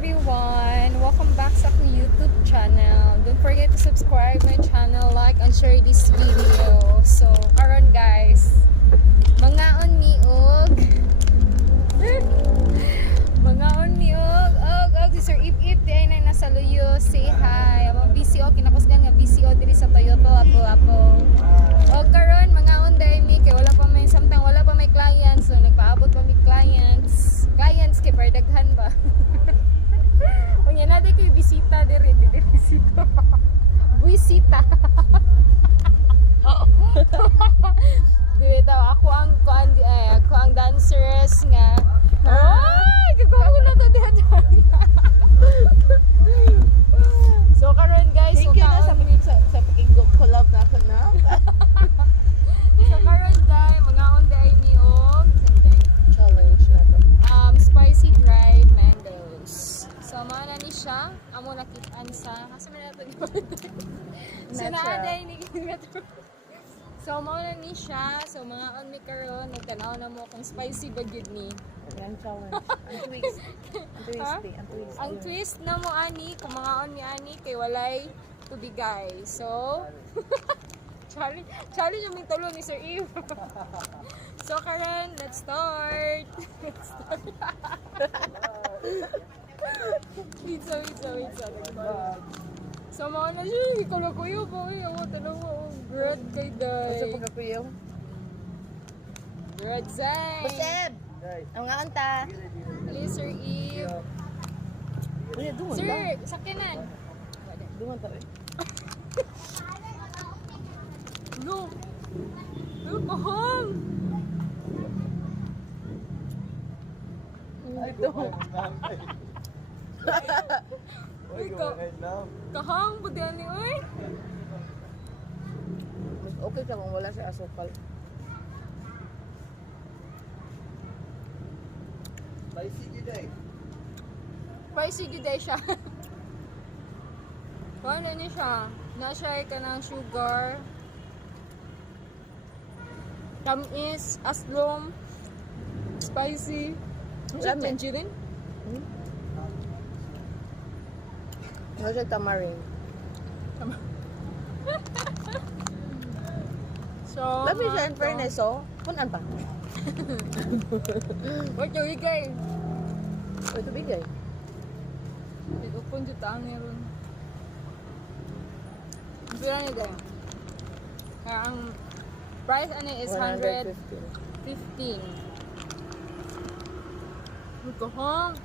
everyone! Welcome back sa aking YouTube channel. Don't forget to subscribe my channel, like, and share this video. So, karon guys, mangaon miog. Mangaon miog. Si Sir Ip di ay nang nasa luyo. Say hi. Ang BCO, kinakusgan nga BCO diri sa Toyota Lapu-Lapu. O karon mangaon dai mi kay wala pa may samtang wala pa may clients, so nagpaabot pa mi clients kay pardaghan ba. Unya na di kay bisita diri bisita. Buisita. Dito ako ang dancers nga. Ay, gagawin ko na to diha. So karon guys, Thank you na sa pag-collab na ako na. So karon day, mangaon day ni og Challenge na to. spicy dried mangoes. So mao na ni siya, amo nakit-an sa asa man nato ni. So naaday ni So mao na ni siya, so mangaon mi karon, nagtanaw na mo kung spicy ba gyud ni. Ayan, challenge. Ang twist. Ang twist na mo ani, kung mangaon mi ani kay walay tubigay. So challenge yung tulo ni Sir Eve. So karon, let's start. Wait. So mao na siya, ikaw na kuyo boy. Ako tanong mo, bread kay Sa day. pagkakuyaw. Bread Zay. Buseb! Ang nga anta. Please Sir Eve. Uy, dungan Sir, ba? sakinan. Dungan ta eh. No. Ano kahang? Ito. Uy, kahang po diyan ni uy. Mas okay ka kung wala sa asukal. Spicy good day siya. Paano niya siya? Na-share ka ng sugar. Tamis, aslom, spicy. Ano siya? Lami. Tangerine? Ano siya tamarind? So, Labi siya in fairness, oh. Punan pa. Wait, yung higay. Ito bigay. Ito po yung taang meron. Pira niya gaya. Kaya ang price ano is 115. 115. Ito hong.